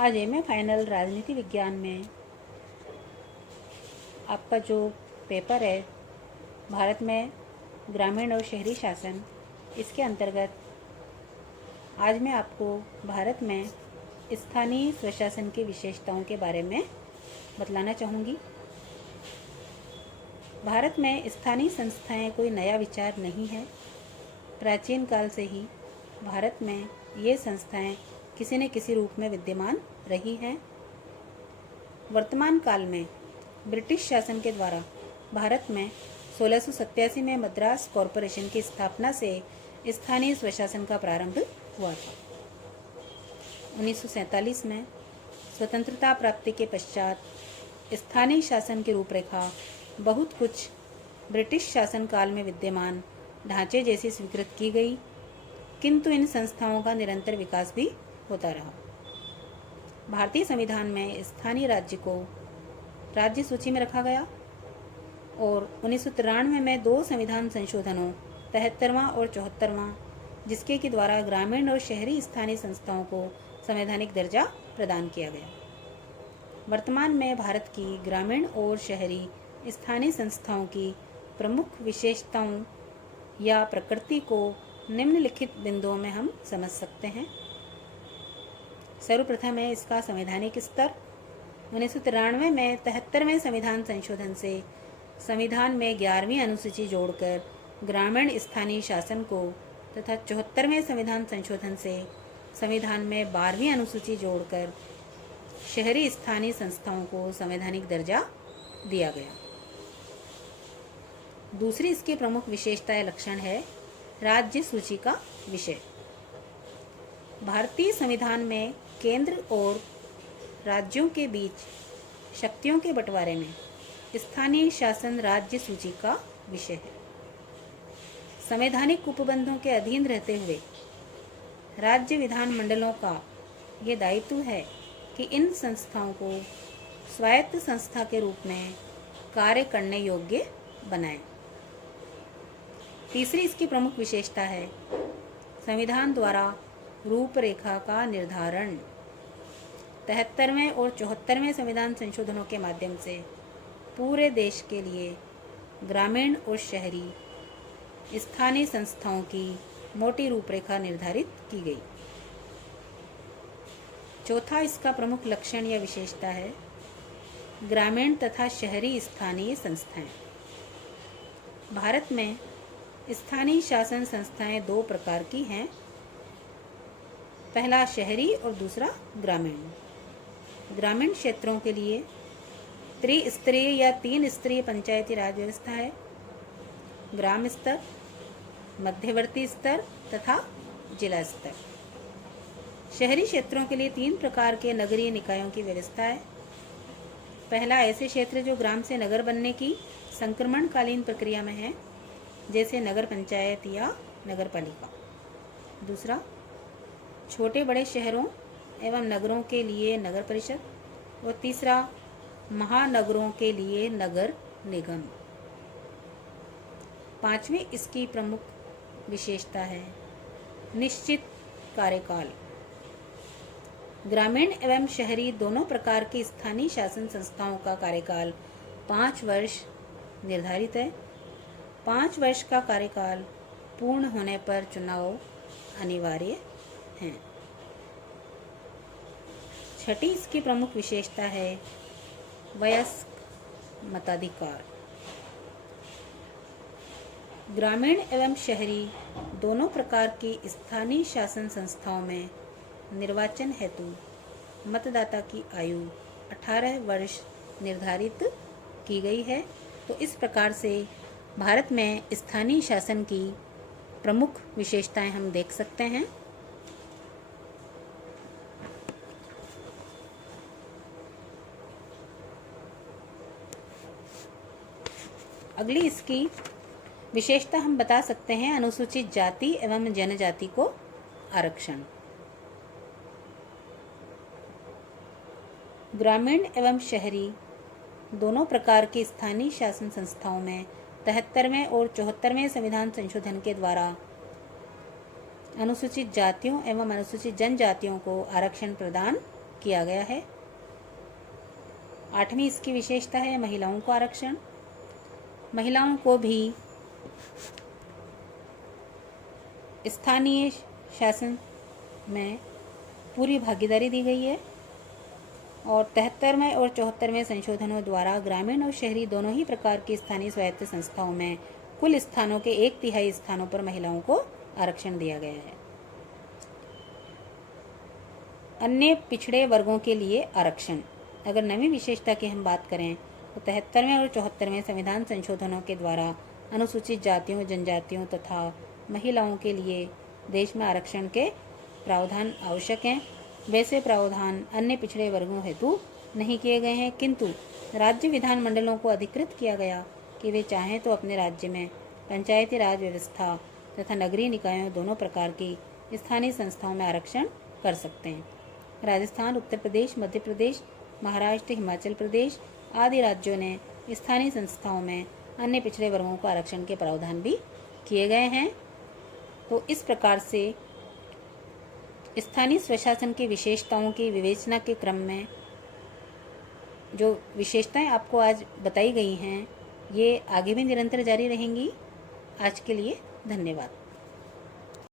आज MA final राजनीति विज्ञान में आपका जो पेपर है भारत में ग्रामीण और शहरी शासन, इसके अंतर्गत आज मैं आपको भारत में स्थानीय स्वशासन की विशेषताओं के बारे में बतलाना चाहूँगी। भारत में स्थानीय संस्थाएं कोई नया विचार नहीं है। प्राचीन काल से ही भारत में ये संस्थाएं किसी न किसी रूप में विद्यमान रही हैं। वर्तमान काल में ब्रिटिश शासन के द्वारा भारत में 1687 में मद्रास कॉरपोरेशन की स्थापना से स्थानीय स्वशासन का प्रारंभ हुआ था। 1947 में स्वतंत्रता प्राप्ति के पश्चात स्थानीय शासन की रूपरेखा बहुत कुछ ब्रिटिश शासन काल में विद्यमान ढांचे जैसी स्वीकृत की गई, किंतु इन संस्थाओं का निरंतर विकास भी होता रहा। भारतीय संविधान में स्थानीय राज्य को राज्य सूची में रखा गया और 1993 में 2 संविधान संशोधनों 73वां और 74वां, जिसके के द्वारा ग्रामीण और शहरी स्थानीय संस्थाओं को संवैधानिक दर्जा प्रदान किया गया। वर्तमान में भारत की ग्रामीण और शहरी स्थानीय संस्थाओं की प्रमुख विशेषताओं या प्रकृति को निम्नलिखित बिंदुओं में हम समझ सकते हैं। सर्वप्रथम है इसका संवैधानिक स्तर। 1993 में 73वें संविधान संशोधन से संविधान में 11वीं अनुसूची जोड़कर ग्रामीण स्थानीय शासन को तथा 74वें संविधान संशोधन से संविधान में 12वीं अनुसूची जोड़कर शहरी स्थानीय संस्थाओं को संवैधानिक दर्जा दिया गया। दूसरी इसकी प्रमुख विशेषता या लक्षण है राज्य सूची का विषय। भारतीय संविधान में केंद्र और राज्यों के बीच शक्तियों के बंटवारे में स्थानीय शासन राज्य सूची का विषय है। संवैधानिक उपबंधों के अधीन रहते हुए राज्य विधान मंडलों का ये दायित्व है कि इन संस्थाओं को स्वायत्त संस्था के रूप में कार्य करने योग्य बनाएं। तीसरी इसकी प्रमुख विशेषता है संविधान द्वारा रूपरेखा का निर्धारण। 73वें और 74वें संविधान संशोधनों के माध्यम से पूरे देश के लिए ग्रामीण और शहरी स्थानीय संस्थाओं की मोटी रूपरेखा निर्धारित की गई। चौथा इसका प्रमुख लक्षण या विशेषता है ग्रामीण तथा शहरी स्थानीय संस्थाएं। भारत में स्थानीय शासन संस्थाएं 2 प्रकार की हैं, पहला शहरी और दूसरा ग्रामीण। ग्रामीण क्षेत्रों के लिए त्रिस्तरीय या 3 स्तरीय पंचायती राज व्यवस्था है। ग्राम स्तर, मध्यवर्ती स्तर तथा जिला स्तर। शहरी क्षेत्रों के लिए 3 प्रकार के नगरीय निकायों की व्यवस्था है। पहला ऐसे क्षेत्र जो ग्राम से नगर बनने की संक्रमणकालीन प्रक्रिया में है, जैसे नगर पंचायत या नगर पालिका। दूसरा छोटे बड़े शहरों एवं नगरों के लिए नगर परिषद और तीसरा महानगरों के लिए नगर निगम। 5वीं इसकी प्रमुख विशेषता है निश्चित कार्यकाल। ग्रामीण एवं शहरी दोनों प्रकार की स्थानीय शासन संस्थाओं का कार्यकाल 5 वर्ष निर्धारित है। 5 वर्ष का कार्यकाल पूर्ण होने पर चुनाव अनिवार्य हैं। छठी इसकी प्रमुख विशेषता है वयस्क मताधिकार। ग्रामीण एवं शहरी दोनों प्रकार की स्थानीय शासन संस्थाओं में निर्वाचन हेतु मतदाता की आयु 18 वर्ष निर्धारित की गई है। तो इस प्रकार से भारत में स्थानीय शासन की प्रमुख विशेषताएं हम देख सकते हैं। अगली इसकी विशेषता हम बता सकते हैं अनुसूचित जाति एवं जनजाति को आरक्षण। ग्रामीण एवं शहरी दोनों प्रकार की स्थानीय शासन संस्थाओं में 73वें और 74वें संविधान संशोधन के द्वारा अनुसूचित जातियों एवं अनुसूचित जनजातियों को आरक्षण प्रदान किया गया है। 8वीं इसकी विशेषता है महिलाओं को आरक्षण। महिलाओं को भी स्थानीय शासन में पूरी भागीदारी दी गई है और 73वें और 74वें संशोधनों द्वारा ग्रामीण और शहरी दोनों ही प्रकार की स्थानीय स्वायत्त संस्थाओं में कुल स्थानों के 1/3 स्थानों पर महिलाओं को आरक्षण दिया गया है। अन्य पिछड़े वर्गों के लिए आरक्षण। अगर नवी विशेषता की हम बात करें तो 73वें और 74वें संविधान संशोधनों के द्वारा अनुसूचित जातियों, जनजातियों तथा महिलाओं के लिए देश में आरक्षण के प्रावधान आवश्यक हैं। वैसे प्रावधान अन्य पिछड़े वर्गों हेतु नहीं किए गए हैं, किंतु राज्य विधानमंडलों को अधिकृत किया गया कि वे चाहें तो अपने राज्य में पंचायती राज व्यवस्था तथा नगरीय निकायों दोनों प्रकार की स्थानीय संस्थाओं में आरक्षण कर सकते हैं। राजस्थान, उत्तर प्रदेश, मध्य प्रदेश, महाराष्ट्र, हिमाचल प्रदेश आदि राज्यों ने स्थानीय संस्थाओं में अन्य पिछड़े वर्गों को आरक्षण के प्रावधान भी किए गए हैं। तो इस प्रकार से स्थानीय स्वशासन की विशेषताओं की विवेचना के क्रम में जो विशेषताएं आपको आज बताई गई हैं, ये आगे भी निरंतर जारी रहेंगी। आज के लिए धन्यवाद।